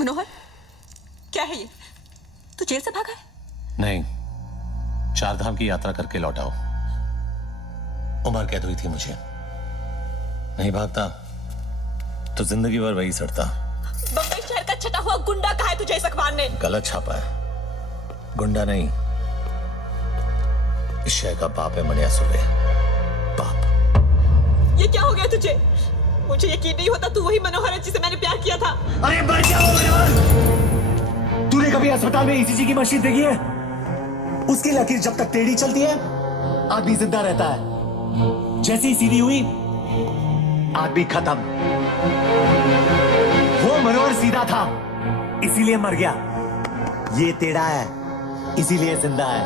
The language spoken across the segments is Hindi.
मनोहर, क्या है ये? तू जेल से भागा है? नहीं, 4 धाम की यात्रा करके लौटा हूं। उम्र कैद हुई थी मुझे। नहीं भागता तो जिंदगी भर वही सड़ता। बम्बई शहर का छटा हुआ गुंडा कहा है तुझे इस अखबार ने? गलत छापा है। गुंडा नहीं, इस शहर का बाप है मनिया सुबे। बाप। ये क्या हो गया तुझे? मुझे यकीन नहीं होता तू वही मनोहर है जिसे मैंने प्यार किया था। अरे मर जाओ मनोहर! तूने कभी अस्पताल में ईसीजी की मशीन देखी है? उसकी लकीर जब तक टेढ़ी चलती है आदमी जिंदा रहता है, जैसे ही सीधी हुई आदमी खत्म। वो मनोहर सीधा था इसीलिए मर गया, ये टेढ़ा है इसीलिए जिंदा है।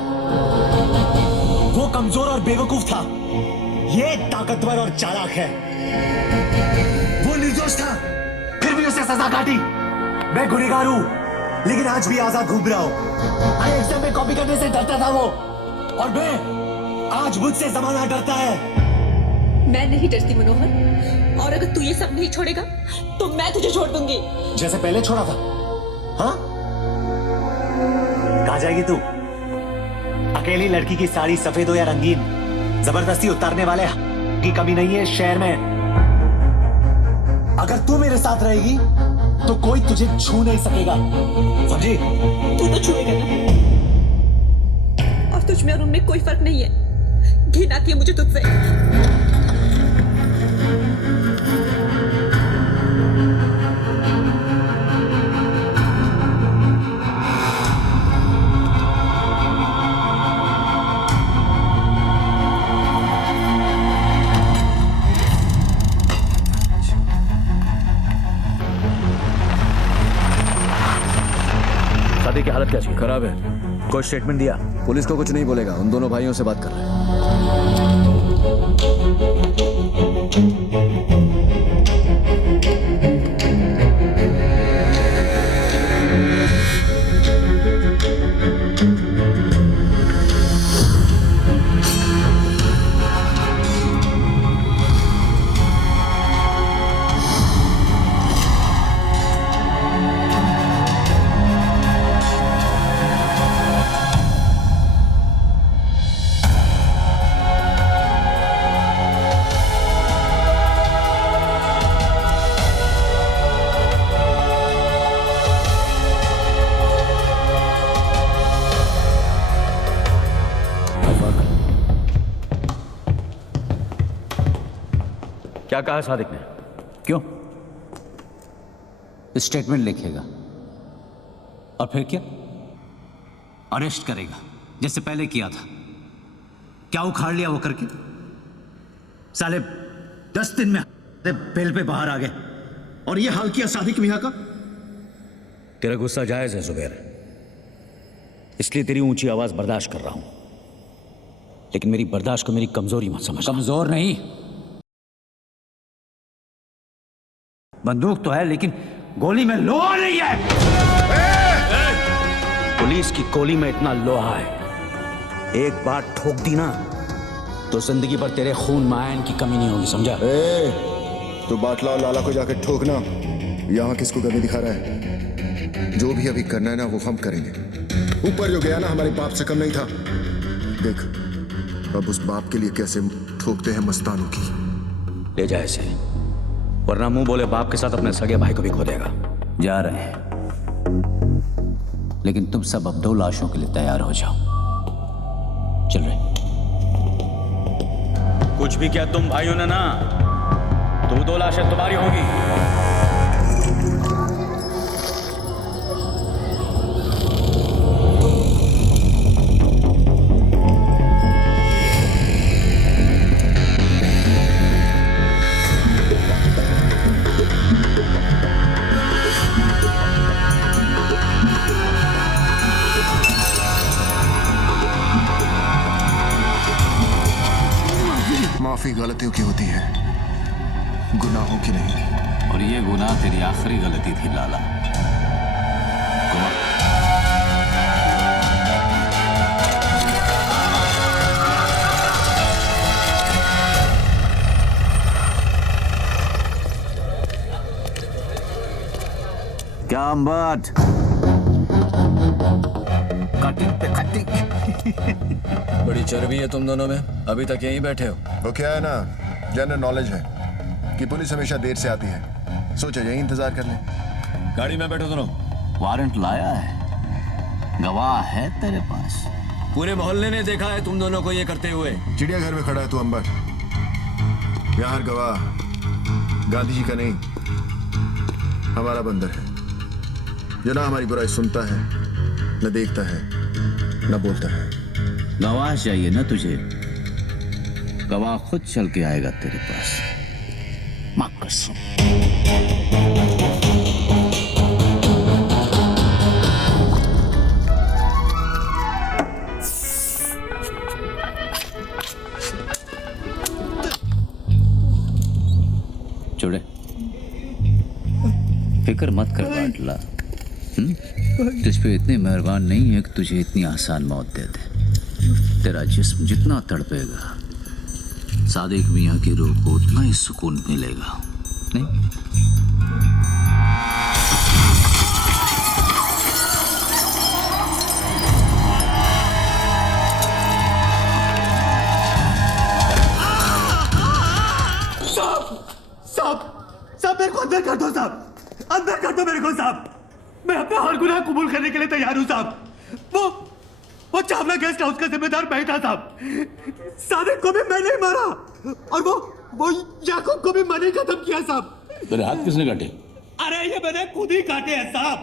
वो कमजोर और बेवकूफ था, ये ताकतवर और चालाक है। वो निर्दोष था फिर भी उसे सजा काटी। मैं गुनहगार हूं लेकिन आज भी आजाद घूम रहा हूं। एग्जाम में कॉपी करने से डरता था वो, और मैं आज मुझसे जमाना डरता है। मैं नहीं डरती मनोहर, और अगर तू ये सब नहीं छोड़ेगा तो मैं तुझे छोड़ दूंगी। जैसे पहले छोड़ा था। हाँ, कहाँ जाएगी तू? अकेली लड़की की साड़ी सफेद हो या रंगीन, जबरदस्ती उतारने वाले की कमी नहीं है शहर में। अगर तू मेरे साथ रहेगी तो कोई तुझे छू नहीं सकेगा, समझी? तू तो छुएगा ना, और तुझ में और उनमें कोई फर्क नहीं है। घिन आती है मुझे तुझसे। शादी की हालत कैसी? खराब है। कोई स्टेटमेंट दिया? पुलिस को कुछ नहीं बोलेगा, उन दोनों भाइयों से बात कर रहे हैं। क्या कहा सादिक ने? क्यों? स्टेटमेंट लिखेगा और फिर क्या? अरेस्ट करेगा जैसे पहले किया था। क्या उखाड़ लिया वो करके? साले 10 दिन में बेल पे बाहर आ गए और ये हाल किया सादिक मियां का। तेरा गुस्सा जायज है जुबैर, इसलिए तेरी ऊंची आवाज बर्दाश्त कर रहा हूं, लेकिन मेरी बर्दाश्त को मेरी कमजोरी मत समझ। कमजोर नहीं, बंदूक तो है लेकिन गोली में लोहा नहीं है। पुलिस की गोली में इतना लोहा है, एक बार ठोक दी ना तो जिंदगी भर तेरे खून में आयन की कमी नहीं होगी, समझा? तो बाटला और लाला को जाकर ठोकना। यहाँ किसको कमी दिखा रहा है? जो भी अभी करना है ना वो हम करेंगे। ऊपर जो गया ना हमारे बाप से कम नहीं था। देख अब उस बाप के लिए कैसे ठोकते हैं मस्तानों की। ले जाए इसे, वरना मुंह बोले बाप के साथ अपने सगे भाई को भी खो देगा। जा रहे हैं, लेकिन तुम सब अब 2 लाशों के लिए तैयार हो जाओ। चल रहे। कुछ भी किया तुम भाइयों ने ना, तो 2 लाशें तुम्हारी होगी। माफी गलतियों की होती है, गुनाहों की नहीं। और ये गुनाह तेरी आखिरी गलती थी लाला। क्या अम्बट? कटिंग पे कटिंग। बड़ी चर्बी है तुम दोनों में, अभी तक यहीं बैठे हो। वो क्या है ना, जनरल नॉलेज है कि पुलिस हमेशा देर से आती है, सोचा यही इंतजार कर ले। गाड़ी में बैठो दोनों। वारंट लाया है, गवाह है तेरे पास। पूरे मोहल्ले ने देखा है तुम दोनों को ये करते हुए। चिड़ियाघर में खड़ा है तू अंबर, यहाँ हर गवाह गांधी जी का नहीं, हमारा बंदर है, जो ना हमारी बुराई सुनता है, न देखता है, न बोलता है। गवाह चाहिए ना तुझे, गवाह खुद चल के आएगा तेरे पास। माँ कसम। चुड़े, फिक्र मत कर बाटला। तुझ पे इतने मेहरबान नहीं है कि तुझे इतनी आसान मौत दे दे। तेरा जिस्म जितना तड़पेगा, सादिक मियाँ की रूह को उतना ही सुकून मिलेगा, नहीं? साहब मेरे को अंदर कर दो साहब, अंदर कर दो मेरे को साहब। मैं अपना हर गुनाह कबूल करने के लिए तैयार हूँ साहब। वो चावला गेस्ट हाउस का जिम्मेदार मैं था साहब। सादिक को भी मैंने ही मारा और वो याकूब को भी मैंने ही खत्म किया साहब। तेरे हाथ किसने काटे? अरे ये मैंने खुद ही काटे हैं साहब।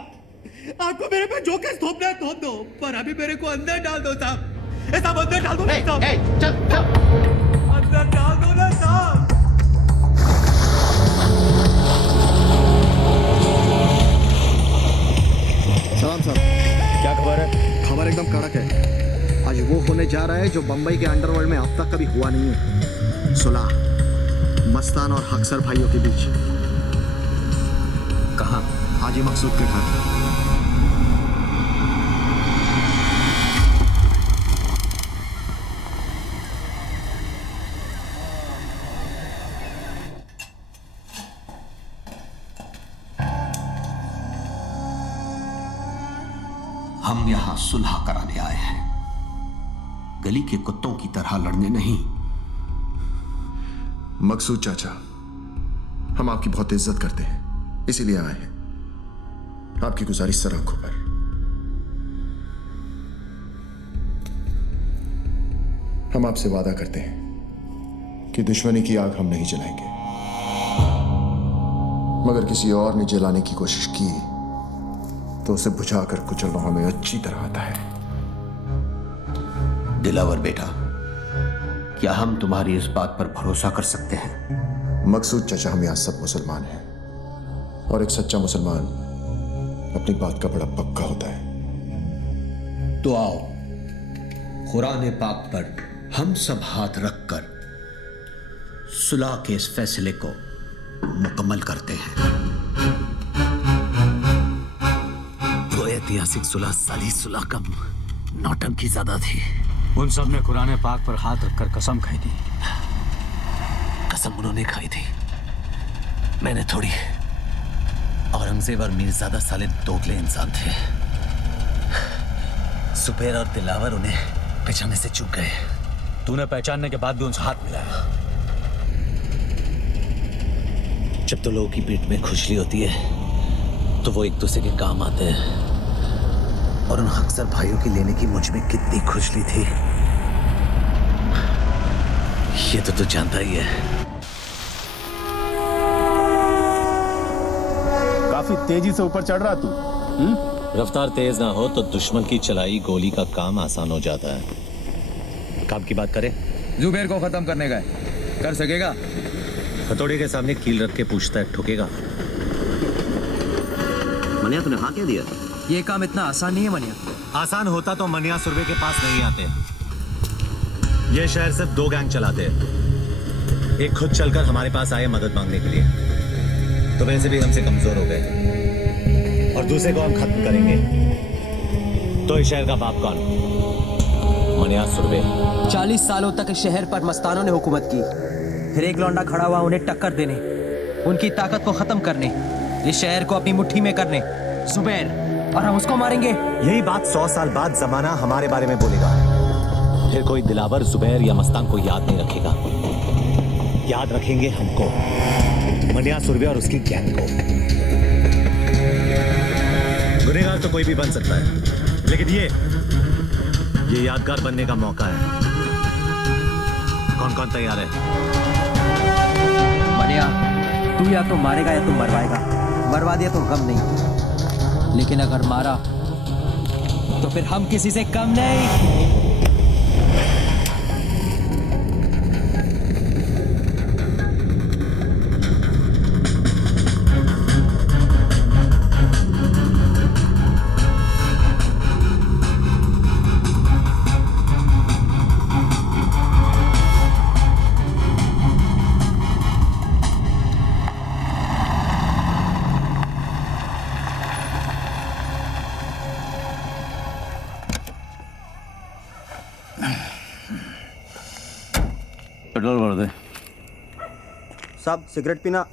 आपको मेरे पे जो केस थोपना है थोप दो, पर अभी मेरे को अंदर डाल दो साहब। साहब अंदर डाल दो ना साहब, अंदर डाल दो ना साहब। सलाम साहब। क्या खबर है? खबर एकदम कड़क है। आज वो होने जा रहा है जो बंबई के अंडरवर्ल्ड में अब तक कभी हुआ नहीं है। सुलह मस्तान और हक्सर भाइयों के बीच। कहाँ? हाजी मकसूद के घर। हम यहां सुलह कराने आए हैं, गली के कुत्तों की तरह लड़ने नहीं। मकसूद चाचा, हम आपकी बहुत इज्जत करते हैं, इसीलिए आए हैं। आपकी गुजारिश सर आंखों पर। हम आपसे वादा करते हैं कि दुश्मनी की आग हम नहीं जलाएंगे, मगर किसी और ने जलाने की कोशिश की तो उसे बुझाकर कुचलना हमें अच्छी तरह आता है। दिलावर बेटा, क्या हम तुम्हारी इस बात पर भरोसा कर सकते हैं? मकसूद चाचा, हम यहां सब मुसलमान हैं और एक सच्चा मुसलमान अपनी बात का बड़ा पक्का होता है। तो आओ, कुरान पाक पर हम सब हाथ रखकर सुलह के इस फैसले को मुकम्मल करते हैं। वो ऐतिहासिक सुलह साली सुलह कम नौटंकी ज्यादा थी। उन सब ने कुरान पाक पर हाथ रखकर कसम खाई थी। कसम उन्होंने खाई थी, मैंने थोड़ी। औरंगजेब और मीरजादा साले दोगले इंसान थे। सुबेर और दिलावर उन्हें पहचानने से चूक गए। तूने पहचानने के बाद भी उनसे हाथ मिलाया। जब तो लोगों की पीठ में खुजली होती है तो वो एक दूसरे के काम आते हैं, और उन अक्सर भाइयों की लेने की मुझ में कितनी खुजली थी ये तो तू जानता ही है। काफी तेजी से ऊपर चढ़ रहा तू। रफ्तार तेज ना हो तो दुश्मन की चलाई गोली का काम आसान हो जाता है। काम की बात करें, जुबेर को खत्म करने का है, कर सकेगा? हथौड़े के सामने कील रख के पूछता है, ठुकेगा? मनिया, तूने हाँ कह दिया? ये काम इतना आसान नहीं है मनिया। आसान होता तो मनिया सुरभि के पास नहीं आते। ये शहर सिर्फ 2 गैंग चलाते हैं। एक खुद चलकर हमारे पास आए मदद मांगने के लिए, तो वैसे भी हमसे कमजोर हो गए, और दूसरे को हम खत्म करेंगे। तो इस शहर का बाप कौन? मनिया सुरभि। 40 सालों तक इस शहर पर मस्तानों ने हुकूमत की, फिर एक लौंडा खड़ा हुआ उन्हें टक्कर देने, उनकी ताकत को खत्म करने, इस शहर को अपनी मुट्ठी में करने। जुबैर, और हम उसको मारेंगे। यही बात 100 साल बाद जमाना हमारे बारे में बोलेगा। फिर कोई दिलावर जुबैर या मस्तान को याद नहीं रखेगा, याद रखेंगे हमको, मनिया सुरवे और उसकी गैंग को। गुनहगार तो कोई भी बन सकता है, लेकिन ये यादगार बनने का मौका है। कौन कौन तैयार है? मनिया, तू या तो मारेगा या तो मरवाएगा। मरवा दिया तो गम नहीं, लेकिन अगर मारा तो फिर हम किसी से कम नहीं। पेट्रोल भर दे। साहब सिगरेट पीना।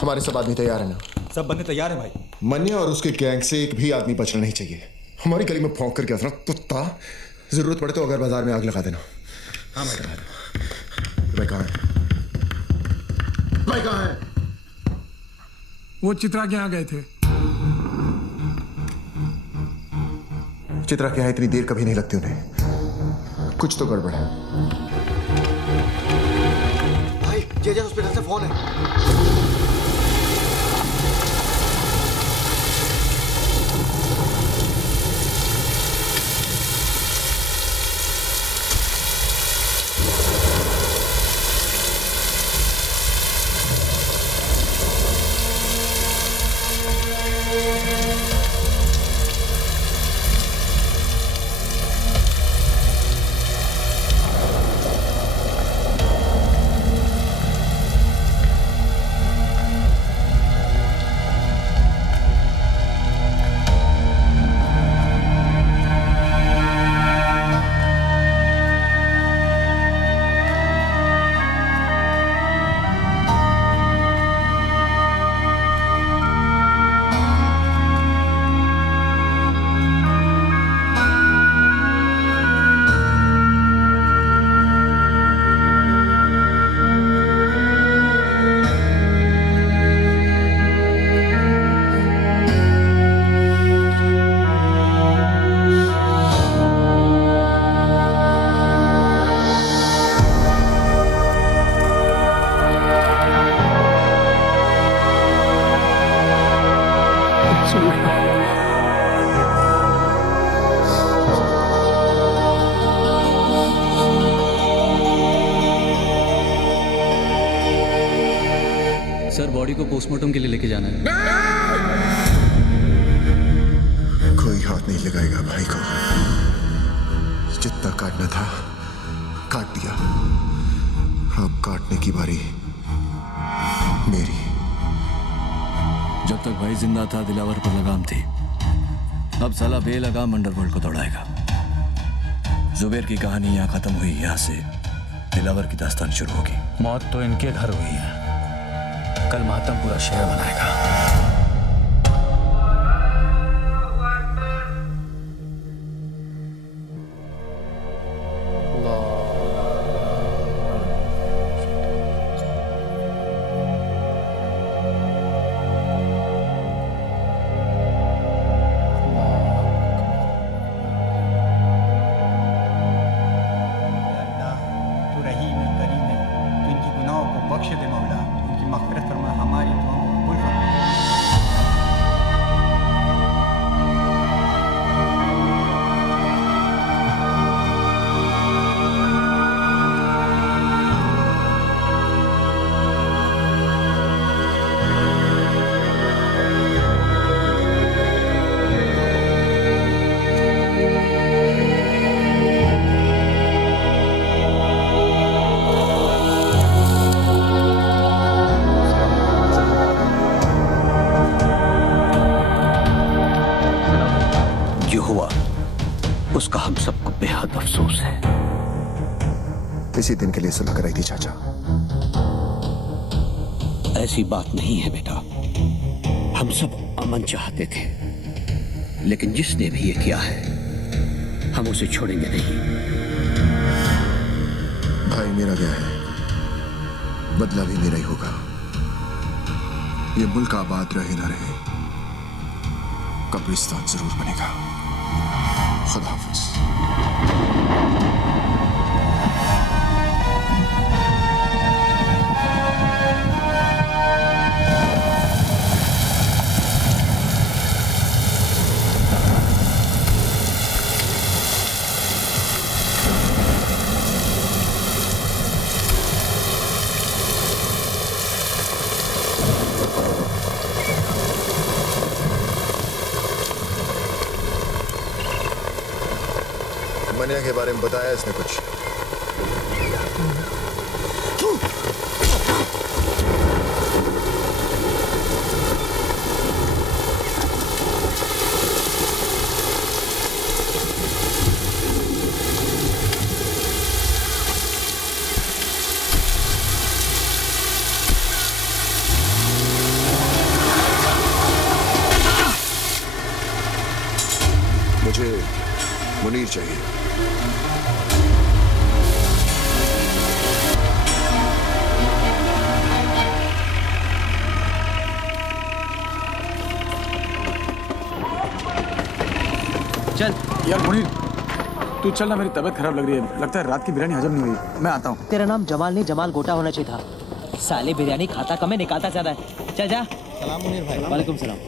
हमारे सब आदमी तैयार है ना? सब बंदे तैयार हैं भाई। मन्या और उसके गैंग से एक भी आदमी बचना नहीं चाहिए। हमारी गली में भौंक कर गया था ना कुत्ता। जरूरत पड़े तो अगर बाजार में आग लगा देना। हाँ भाई, भाई कहाँ है? भाई कहाँ है? वो चित्रा के यहाँ गए थे। चित्रा के यहाँ इतनी देर कभी नहीं लगती उन्हें। कुछ तो गड़बड़ है। भाई जेजे हॉस्पिटल से फोन है। सर, बॉडी को पोस्टमार्टम के लिए लेके जाना है। काटना था काट दिया। अब काटने की बारी मेरी। जब तक भाई जिंदा था दिलावर पर लगाम थी, अब साला बेलगाम अंडरवर्ल्ड को दौड़ाएगा। जुबेर की कहानी यहाँ खत्म हुई, यहाँ से दिलावर की दास्तान शुरू होगी। मौत तो इनके घर हुई है, कल मातम पूरा शहर मनाएगा। उसका हम सबको बेहद अफसोस है। इसी दिन के लिए सुलह कराई थी चाचा। ऐसी बात नहीं है बेटा, हम सब अमन चाहते थे, लेकिन जिसने भी ये किया है हम उसे छोड़ेंगे नहीं। भाई मेरा गया है, बदला भी मेरा ही होगा। ये मुल्क आबाद रहे ना रहे, कब्रिस्तान जरूर बनेगा। खुदा हाफिज। मनिया के बारे में बताया इसने कुछ? मुझे मुनीर चाहिए। चल यार मुनीर, तू चल ना, मेरी तबीयत खराब लग रही है। लगता है रात की बिरयानी हजम नहीं हुई। मैं आता हूँ। तेरा नाम जमाल नहीं जमाल गोटा होना चाहिए था। साले बिरयानी खाता कम है, निकालता ज्यादा है। चल जा। सलाम मुनीर भाई। वालेकुम सलाम।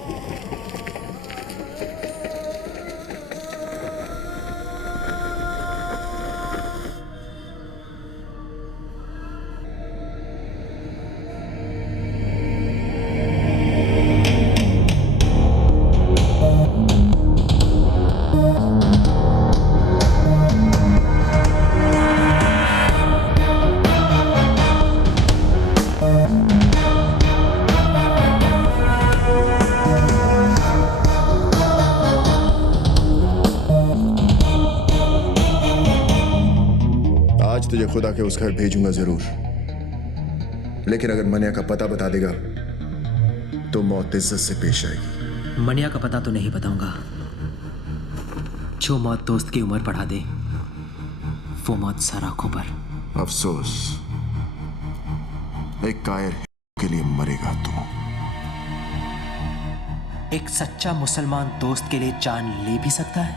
आज तुझे खुदा के उस घर भेजूंगा जरूर, लेकिन अगर मनिया का पता बता देगा तो मौत इज्जत से पेश आएगी। मनिया का पता तो नहीं बताऊंगा। जो मौत दोस्त की उम्र बढ़ा दे वो मौत सराखों पर। अफसोस, एक कायर के लिए मरेगा तू। एक सच्चा मुसलमान दोस्त के लिए जान ले भी सकता है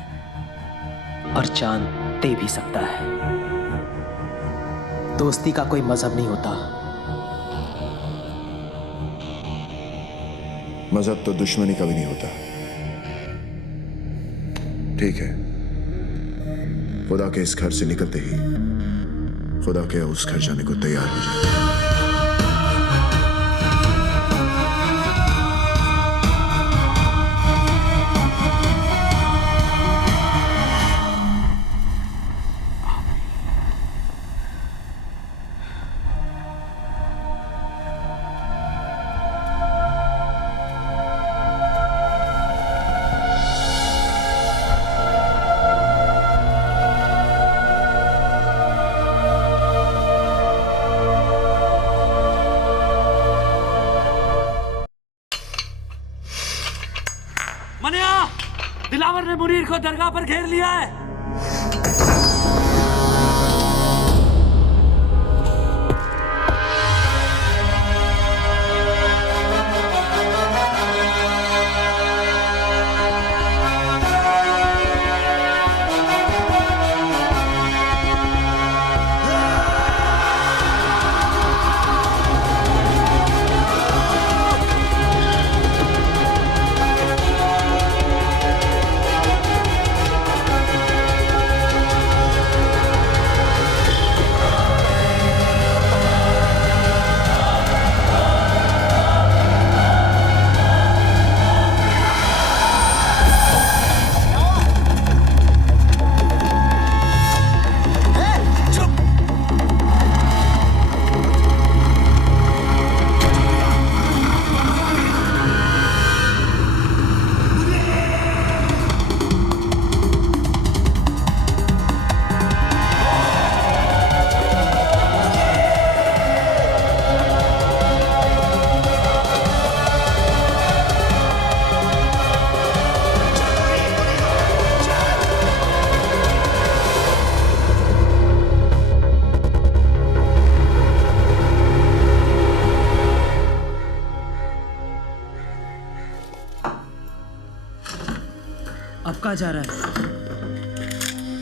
और जान दे भी सकता है। दोस्ती का कोई मजहब नहीं होता। मजहब तो दुश्मनी का भी नहीं होता। ठीक है, खुदा के इस घर से निकलते ही खुदा के उस घर जाने को तैयार हो जाए। मुनिया, दिलावर ने मुनीर को दरगाह पर घेर लिया है। अब कहाँ जा रहा है?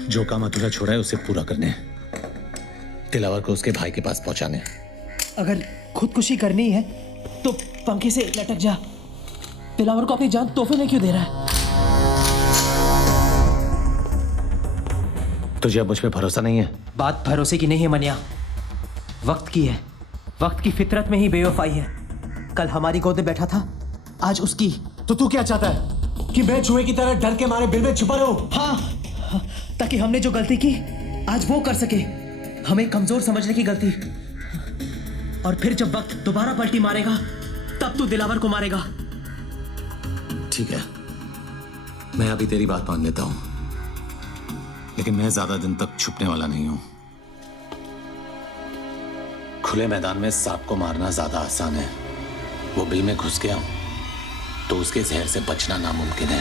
जो काम अधूरा छोड़ा है उसे पूरा करने, दिलावर को उसके भाई के पास पहुंचाने। अगर खुदकुशी करनी है तो पंखे से लटक जा। दिलावर को अपनी जान तोहफे में क्यों दे रहा है? तुझे अब मुझ पे भरोसा नहीं है? बात भरोसे की नहीं है मनिया, वक्त की है। वक्त की फितरत में ही बेवफाई है। कल हमारी गोद में बैठा था, आज उसकी। तो तू क्या चाहता है कि मैं चूहे की तरह डर के मारे बिल में छुपा रहूं? हाँ, ताकि हमने जो गलती की आज वो कर सके। हमें कमजोर समझने की गलती। और फिर जब वक्त दोबारा पलटी मारेगा तब तू दिलावर को मारेगा। ठीक है, मैं अभी तेरी बात मान लेता हूं, लेकिन मैं ज्यादा दिन तक छुपने वाला नहीं हूं। खुले मैदान में सांप को मारना ज्यादा आसान है। वो बिल में घुस गया तो उसके जहर से बचना नामुमकिन है।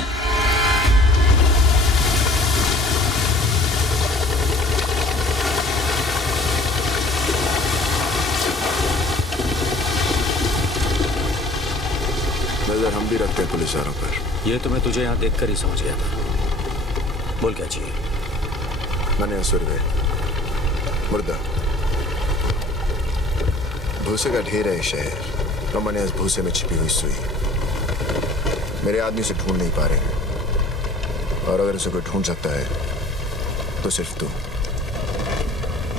नजर हम भी रखते हैं पुलिस वालों पर। ये तो मैं तुझे यहाँ देखकर ही समझ गया था। बोल क्या चाहिए? मैंने सुरवे मुर्दा भूसे का ढेर है शहर, और मैंने इस भूसे में छिपी हुई सुई। मेरे आदमी से ढूंढ नहीं पा रहे, और अगर उसे कोई ढूंढ सकता है तो सिर्फ तू।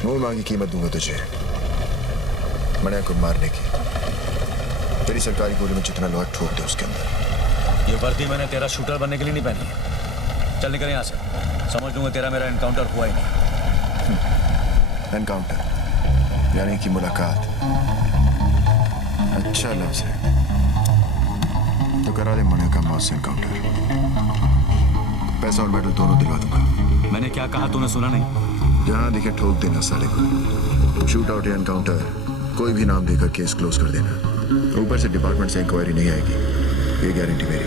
मुंह मांगी कीमत दूंगा तुझे मनिया को मारने की। तेरी सरकारी गोली में जितना लोहा ठोक दे उसके अंदर। ये वर्दी मैंने तेरा शूटर बनने के लिए नहीं पहनी है। चल निकल यहाँ से, समझ लूंगा तेरा मेरा एनकाउंटर हुआ ही नहीं। एनकाउंटर यानी कि मुलाकात। अच्छा लफ्ज है, तो करा दे मनिया का मौत से एनकाउंटर। पैसा और मेडल दोनों दिलवा दूंगा। मैंने क्या कहा तूने सुना नहीं? जहां दिखे ठोक देना साले को। शूट आउट या एनकाउंटर कोई भी नाम देकर केस क्लोज कर देना। ऊपर से डिपार्टमेंट से इंक्वायरी नहीं आएगी, ये गारंटी मेरी।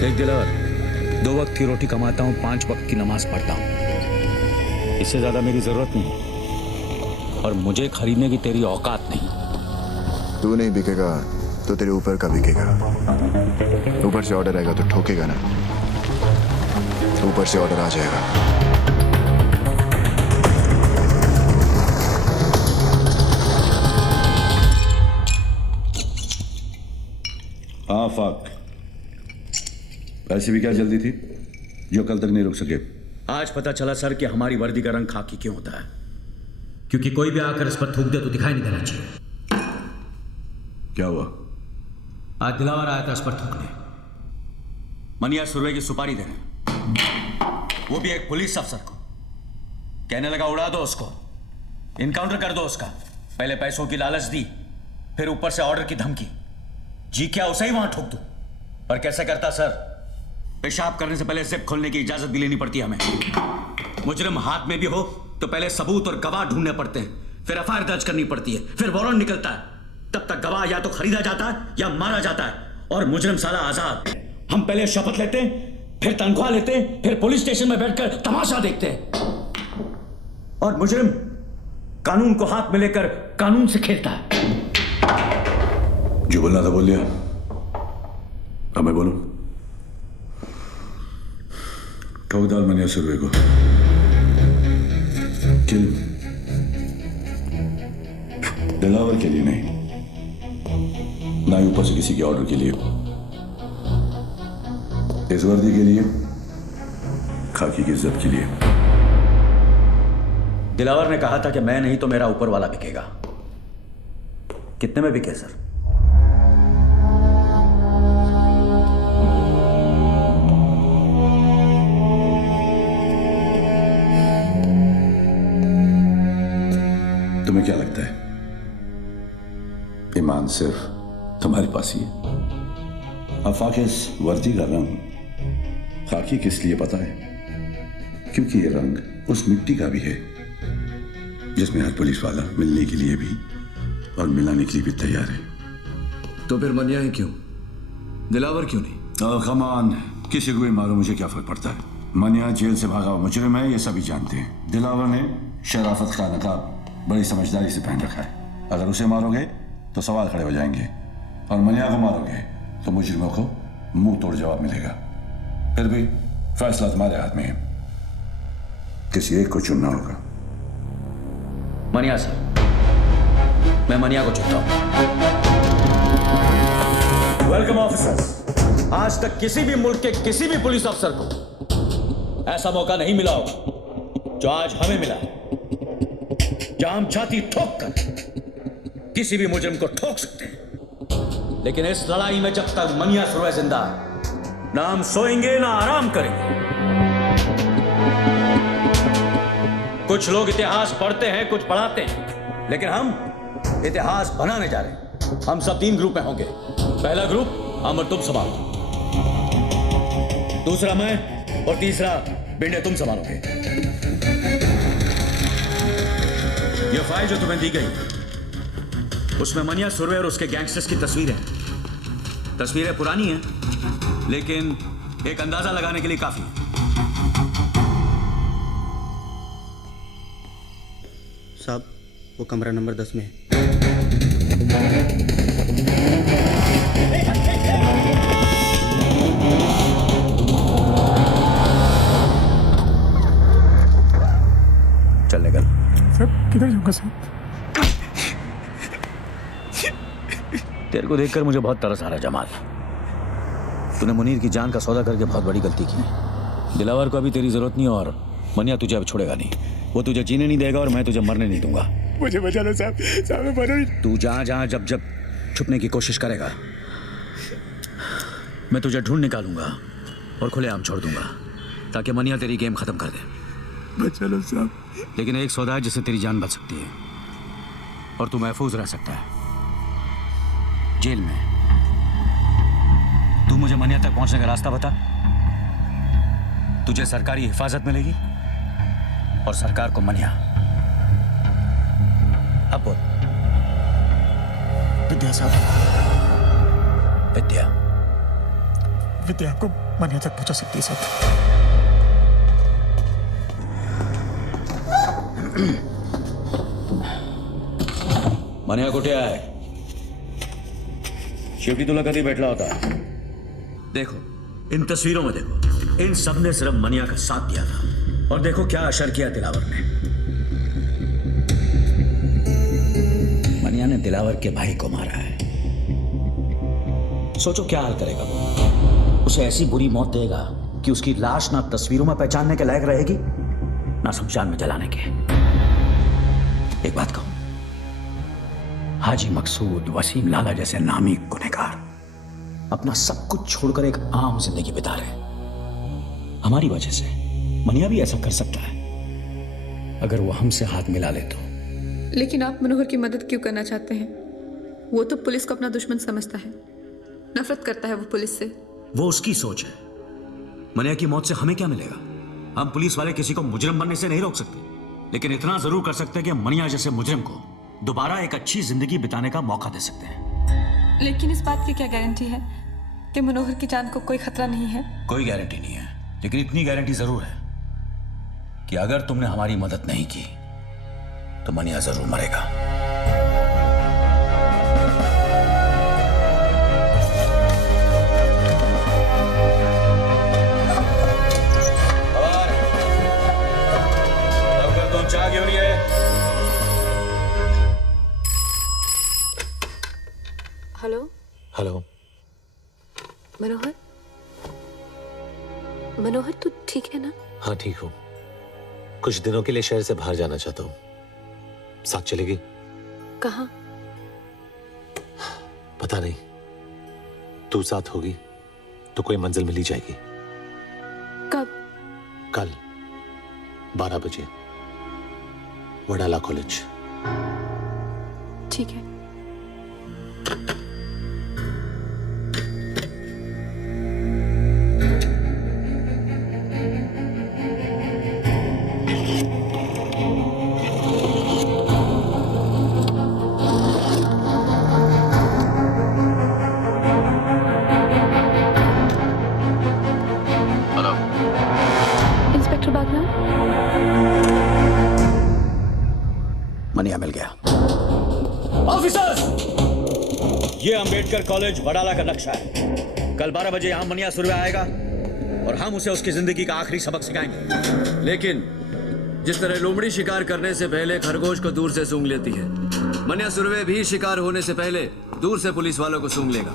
देख दिलावर, 2 वक्त की रोटी कमाता हूँ, 5 वक्त की नमाज पढ़ता हूँ। इससे ज्यादा मेरी जरूरत नहीं, और मुझे खरीदने की तेरी औकात नहीं। तू नहीं बिकेगा तो तेरे ऊपर का बिकेगा। ऊपर से ऑर्डर आएगा तो ठोकेगा ना, ऊपर से ऑर्डर आ जाएगा। हाँ फाक, ऐसी भी क्या जल्दी थी जो कल तक नहीं रुक सके? आज पता चला सर कि हमारी वर्दी का रंग खाकी क्यों होता है। क्योंकि कोई भी आकर इस पर थूक दे तो दिखाई नहीं देना चाहिए। क्या हुआ? आज दिलावर आया था इस पर थूकने। मनिया सुरवे की सुपारी देने, वो भी एक पुलिस अफसर को। कहने लगा उड़ा दो उसको, इनकाउंटर कर दो उसका। पहले पैसों की लालच दी, फिर ऊपर से ऑर्डर की धमकी। जी क्या उसे ही वहां ठोक दूं? और कैसे करता सर? पेशाब करने से पहले जिप खोलने की इजाजत भी लेनी पड़ती है हमें। मुजरिम हाथ में भी हो तो पहले सबूत और गवाह ढूंढने पड़ते हैं, फिर एफआईआर दर्ज करनी पड़ती है, फिर वारंट निकलता है। तब तक गवाह या तो खरीदा जाता है या मारा जाता है, और मुजरिम साला आजाद। हम पहले शपथ लेते हैं, फिर तनख्वाह लेते हैं, फिर पुलिस स्टेशन में बैठकर तमाशा देखते हैं, और मुजरिम कानून को हाथ में लेकर कानून से खेलता है। जो बोलना था बोल लिया, अब मैं बोलूं? ठोक डाल मनिया सुरवे को, किल। दिलावर के लिए नहीं, ना ही ऊपर से किसी के ऑर्डर के लिए, इस वर्दी के लिए, खाकी की इज्जत के लिए। दिलावर ने कहा था कि मैं नहीं तो मेरा ऊपर वाला बिकेगा। कितने में बिके सर? तुम्हें क्या लगता है ईमान सिर्फ तुम्हारे पास ही है? आफाक, इस वर्दी का रंग खाकी किस लिए पता है? क्योंकि ये रंग उस मिट्टी का भी है जिसमें हर पुलिस वाला मिलने के लिए भी और मिलाने के लिए भी तैयार है। तो फिर मनिया ही क्यों, दिलावर क्यों नहीं? कमान, किसी को भी मारो, मुझे क्या फर्क पड़ता है। मनिया जेल से भागा हुआ मुजरिम है, ये सभी जानते हैं। दिलावर ने शराफत का नकाब बड़ी समझदारी से पहन रखा है। अगर उसे मारोगे तो सवाल खड़े हो जाएंगे, और मनिया को मारोगे तो मुजरिमों को मुंह तोड़ जवाब मिलेगा। फिर भी फैसला तुम्हारे हाथ में है, किसी एक को चुनना होगा। मनिया सर, मैं मनिया को चुनता हूं। Welcome officers. आज तक किसी भी मुल्क के किसी भी पुलिस अफसर को ऐसा मौका नहीं मिला होगा जो आज हमें मिला है, जहां हम छाती ठोक कर किसी भी मुजरिम को ठोक सकते हैं। लेकिन इस लड़ाई में जब तक मनिया सुरवे जिंदा है, ना हम सोएंगे ना आराम करेंगे। कुछ लोग इतिहास पढ़ते हैं, कुछ पढ़ाते हैं, लेकिन हम इतिहास बनाने जा रहे हैं। हम सब 3 ग्रुप में होंगे। पहला ग्रुप अमर तुम संभालो, दूसरा मैं, और तीसरा बिंडे तुम संभालोगे। यह फाइल जो तुम्हें दी गई, उसमें मनिया सुरवे और उसके गैंगस्टर्स की तस्वीरें हैं। तस्वीरें पुरानी हैं, लेकिन एक अंदाजा लगाने के लिए काफी है। साहब, वो कमरा नंबर 10 में है। चल निकल। साहब किधर जाऊंगा साहब? तेरे को देखकर मुझे बहुत तरस आ रहा है जमाल। तूने मुनीर की जान का सौदा करके बहुत बड़ी गलती की। दिलावर को अभी तेरी जरूरत नहीं, और मनिया तुझे अब छोड़ेगा नहीं। वो तुझे जीने नहीं देगा और मैं तुझे मरने नहीं दूंगा। मुझे बचा लो साहब, साहब मैं मर नहीं। तू जहां जहां जब जब छुपने की कोशिश करेगा, मैं तुझे ढूंढ निकालूंगा और खुलेआम छोड़ दूंगा, ताकि मनिया तेरी गेम खत्म कर दे। बचा लो साहब। लेकिन एक सौदा है जिससे तेरी जान बच सकती है, और तू महफूज रह सकता है जेल में। तू मुझे मनिया तक पहुंचने का रास्ता बता। तुझे सरकारी हिफाजत मिलेगी और सरकार को मनिया। अब बोल। विद्या साहब, विद्या। विद्या आपको मनिया तक पहुंचा सकती है साहब। मनिया कुठे आहे? शेवटी तुला कधी भेटला होता? देखो, इन तस्वीरों में देखो, इन सब ने सिर्फ मनिया का साथ दिया था, और देखो क्या असर किया दिलावर ने। मनिया ने दिलावर के भाई को मारा है। सोचो क्या हाल करेगा वो। उसे ऐसी बुरी मौत देगा कि उसकी लाश ना तस्वीरों में पहचानने के लायक रहेगी, ना शमशान में जलाने के। एक बात कहूं, हाजी मकसूद, वसीम लाला जैसे नामी गुनहगार अपना सब कुछ छोड़कर एक आम जिंदगी बिता रहे। हमारी वजह से मनिया भी ऐसा कर सकता है अगर वो हमसे हाथ मिला ले तो। लेकिन आप मनोहर की मदद क्यों करना चाहते हैं? वो तो पुलिस को अपना दुश्मन समझता है, नफरत करता है वो पुलिस से। वो उसकी सोच है। मनिया की मौत से हमें क्या मिलेगा? हम पुलिस वाले किसी को मुजरिम बनने से नहीं रोक सकते, लेकिन इतना जरूर कर सकते हैं कि मनिया जैसे मुजरिम को दोबारा एक अच्छी जिंदगी बिताने का मौका दे सकते हैं। लेकिन इस बात की क्या गारंटी है कि मनोहर की जान को कोई खतरा नहीं है? कोई गारंटी नहीं है, लेकिन इतनी गारंटी जरूर है कि अगर तुमने हमारी मदद नहीं की तो मनिया जरूर मरेगा। चाह क्यों नहीं है? हेलो हेलो मनोहर, मनोहर तू ठीक है ना? हाँ ठीक हूँ। कुछ दिनों के लिए शहर से बाहर जाना चाहता हूँ, साथ चलेगी? कहाँ? पता नहीं, तू साथ होगी तो कोई मंजिल मिल ही जाएगी। कब? कल 12 बजे वडाला कॉलेज। ठीक है। हेलो इंस्पेक्टर बागनान, मनिया मिल गया। ऑफिसर्स, ये अंबेडकर कॉलेज वडाला का नक्शा है। कल 12 बजे यहां मनिया सुरवे आएगा और हम उसे उसकी जिंदगी का आखिरी सबक सिखाएंगे। लेकिन जिस तरह लोमड़ी शिकार करने से पहले खरगोश को दूर से सूंघ लेती है, मनिया सुरवे भी शिकार होने से पहले दूर से पुलिस वालों को सूंघ लेगा।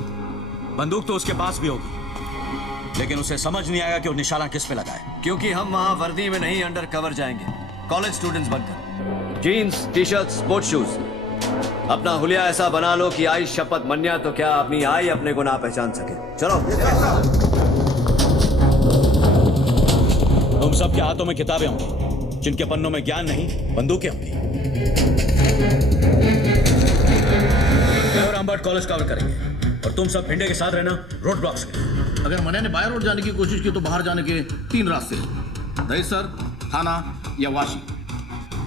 बंदूक तो उसके पास भी होगी, लेकिन उसे समझ नहीं आएगा कि वो निशाना किस पे लगाए। क्योंकि हम वहां वर्दी में नहीं, अंडर कवर जाएंगे, कॉलेज स्टूडेंट्स बनकर। Jeans, T shirt, sports shoes. अपना हुलिया ऐसा बना लो कि आई शपथ मन्या तो क्या अपनी आई अपने को ना पहचान सके। चलो। तुम सबके हाथों में किताबें होंगी, जिनके पन्नों में ज्ञान नहीं बंदूकें होंगी। और अम्बर्ट कॉलेज कवर करेंगे और तुम सब भिंडे के साथ रहना रोड ब्लॉक्स के। अगर मन्या ने बाय रोड जाने की कोशिश की तो बाहर जाने के 3 रास्ते, दहीसर, थाना या वाशी।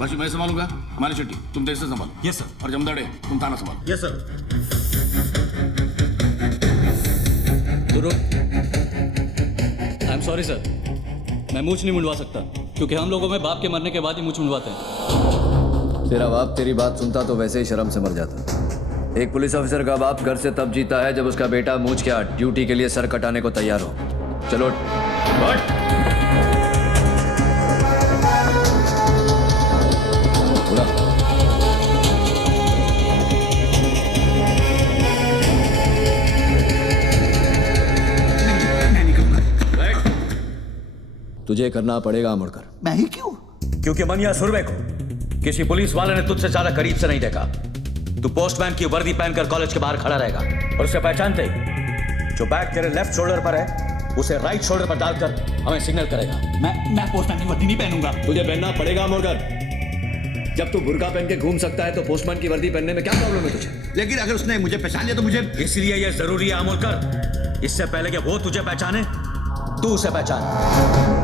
वाशी मैं संभालूंगा, हमारी छुट्टी तुम दहीसर संभालो। Yes sir. और जमदाड़े तुम थाना संभालो। Yes sir. I am sorry sir, मैं मूछ नहीं मुंडवा सकता, क्योंकि हम लोगों में बाप के मरने के बाद ही मूछ मुंडवाते हैं। तेरा बाप तेरी बात सुनता तो वैसे ही शर्म से मर जाता। एक पुलिस ऑफिसर का बाप घर से तब जीता है जब उसका बेटा मूछ के ड्यूटी के लिए सर कटाने को तैयार हो। चलो तुझे करना पड़ेगा मुड़कर। मैं ही क्यों? क्योंकि मनिया सुरवे को किसी पुलिस वाले ने तुझसे ज्यादा करीब से नहीं देखा। तू पोस्टमैन की वर्दी पहनकर कॉलेज के बाहर खड़ा रहेगा और उसे पहचानते ही जो बैग तेरे लेफ्ट शोल्डर पर है उसे राइट शोल्डर पर डालकर हमें सिग्नल करेगा। मैं पोस्टमैन की वर्दी नहीं पहनूंगा। तुझे पहनना पड़ेगा मुड़कर। जब तू बुर्का पहन के घूम सकता है तो पोस्टमैन की वर्दी पहनने में क्या प्रॉब्लम है तुझे? लेकिन अगर उसने मुझे पहचान लिया तो मुझे। इसलिए यह जरूरी है अमोलकर, इससे पहले कि वो तुझे पहचाने तू उसे पहचान।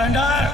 सरेंडर।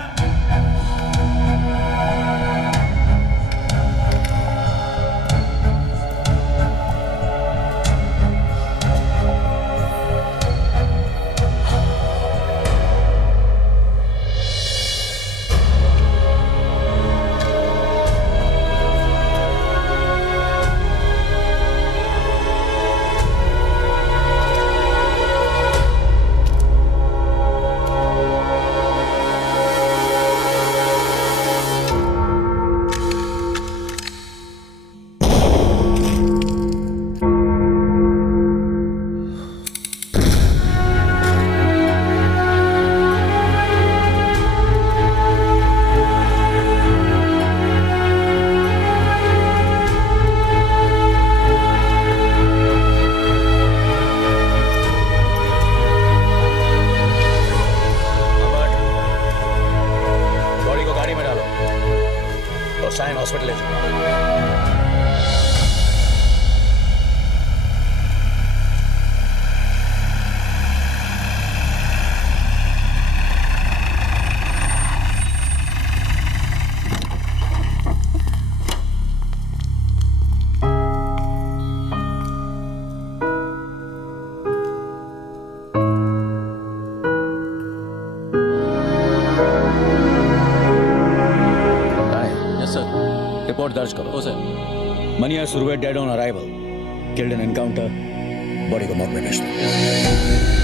साइन हॉस्पिटल ले जाओ। रिपोर्ट दर्ज करो। Oh sir. Manya Surve dead on arrival, killed in encounter, body को मॉर्ग में भेज दो।